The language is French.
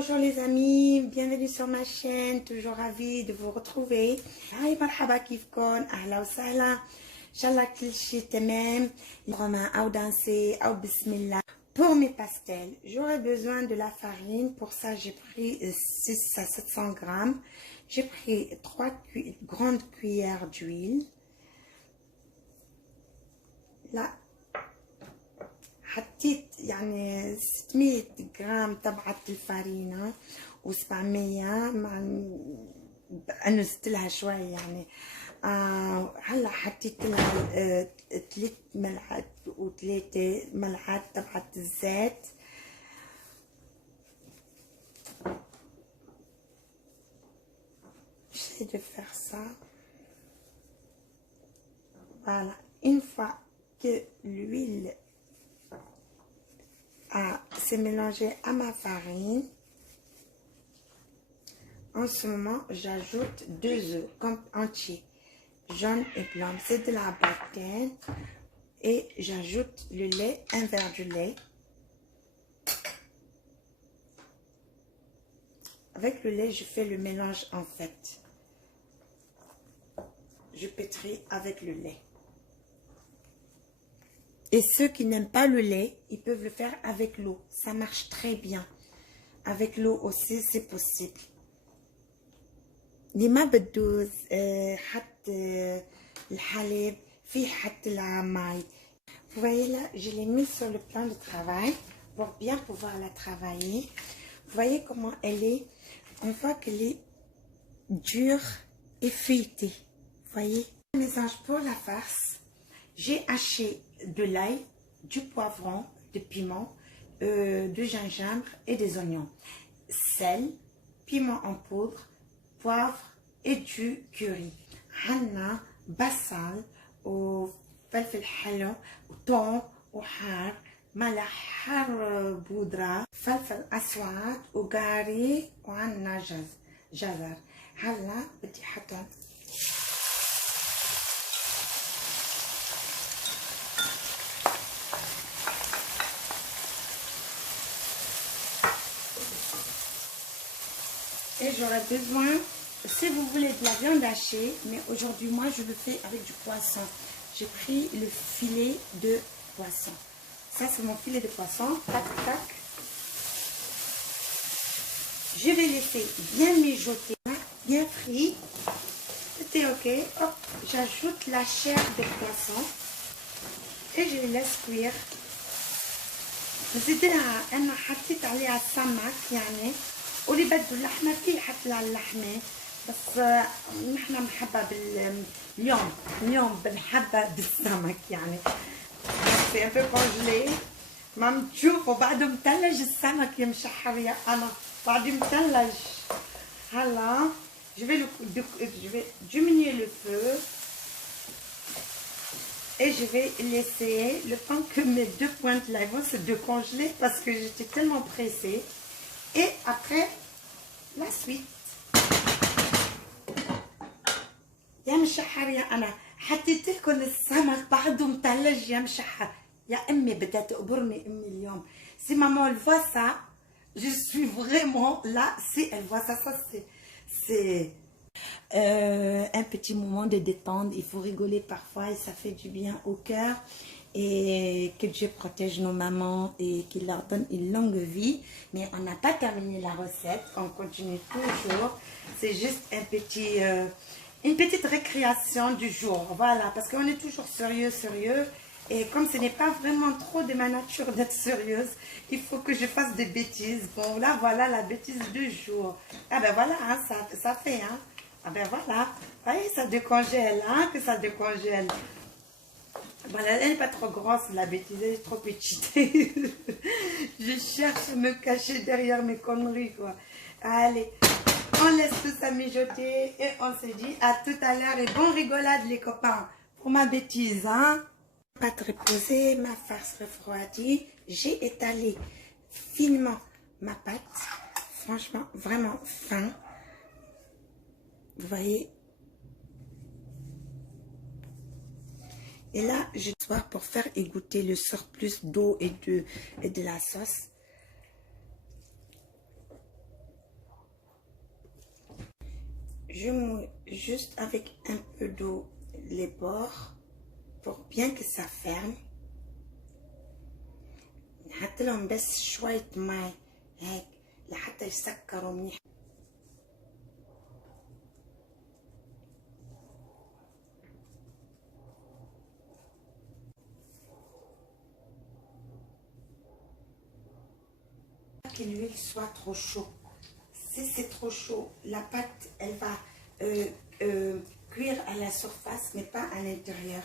Bonjour les amis, bienvenue sur ma chaîne, toujours ravie de vous retrouver. Hi marhaba kifkon, ahla wa sahla. Inch'Allah كل شيء تمام. Romain ou danser ou bismillah. Pour mes pastels, j'aurai besoin de la farine. Pour ça, j'ai pris 6 à 700 grammes. J'ai pris 3 grandes cuillères d'huile. Là, حطيت يعني 600 جرام تبعت الفارينة و700 مع انه زدت لها شوي يعني. هلا حطيت لها 3 ملعقات و3 ملعقات تبعت الزيت. J'essaie de faire ça. Voilà, une fois que l'huile s'est mélangée à ma farine, en ce moment j'ajoute 2 œufs entiers, jaune et blanc, c'est de la bataille, et j'ajoute le lait, un verre de lait. Avec le lait, je fais le mélange en fait. Je pétris avec le lait. Et ceux qui n'aiment pas le lait, ils peuvent le faire avec l'eau. Ça marche très bien. Avec l'eau aussi, c'est possible. اللي ما بدو حط الحليب في حط العماي. Vous voyez là, je l'ai mis sur le plan de travail pour bien pouvoir la travailler. Vous voyez comment elle est. On voit qu'elle est dure et feuilletée. Vous voyez. Mélange pour la farce. J'ai haché de l'ail, du poivron, du piment, du gingembre et des oignons. Sel, piment en poudre, poivre et du curry. Hanna, basal, فلفل حلو, thon, وحار, ملح, حار بودرة, فلفل أسود, وقاري, وعنا جزر. هلا بدي حطهم. Et j'aurai besoin, si vous voulez de la viande hachée, mais aujourd'hui moi je le fais avec du poisson. J'ai pris le filet de poisson. Ça c'est mon filet de poisson. Tac, tac. Je vais laisser bien mijoter, bien frit. C'était ok. Hop, j'ajoute la chair de poisson et je les laisse cuire. نزيد لها انا حطيت عليها السمك يعني. واللي بده اللحمه فيه يحط لها اللحمه، بس نحن محبه اليوم بنحبها بالسمك يعني. سي ان بو كونجلي ما تشوفوا بعده متلج السمك يا مشحر يا انا بعده متلج. هلا je vais diminuer le feu et je vais laisser le temps que mes 2 pointes là vont se décongeler parce que j'étais tellement pressée. Et après, la suite. يا مشحر يا أنا حطيت لكم السمك بعده متلج يا مشحر يا أمي بدها تقبرني أمي اليوم. Si maman elle voit ça, je suis vraiment là. Si elle voit ça, c'est un petit moment de détente. Il faut rigoler parfois et ça fait du bien au cœur. Et que Dieu protège nos mamans et qu'il leur donne une longue vie. Mais on n'a pas terminé la recette, on continue toujours. C'est juste une petite récréation du jour, voilà, parce qu'on est toujours sérieux. Et comme ce n'est pas vraiment trop de ma nature d'être sérieuse, il faut que je fasse des bêtises. Bon, là, voilà la bêtise du jour. Ah ben voilà, hein, ça fait, hein. Ah ben voilà, vous voyez, ça décongèle, hein, que ça décongèle. Voilà, elle n'est pas trop grosse, la bêtise, elle est trop petite. Je cherche à me cacher derrière mes conneries, quoi. Allez, on laisse tout ça mijoter et on se dit à tout à l'heure et bon rigolade les copains pour ma bêtise, hein. Pâte reposée, ma farce refroidie, j'ai étalé finement ma pâte, franchement vraiment fin. Vous voyez. Et là, je dois pour faire égoutter le surplus d'eau et de la sauce. Je mouille juste avec un peu d'eau les bords pour bien que ça ferme. نحط لهم بس شوية ماء هيك لحتى يسكروا منيح. Que l'huile soit trop chaud. Si c'est trop chaud, la pâte elle va cuire à la surface mais pas à l'intérieur.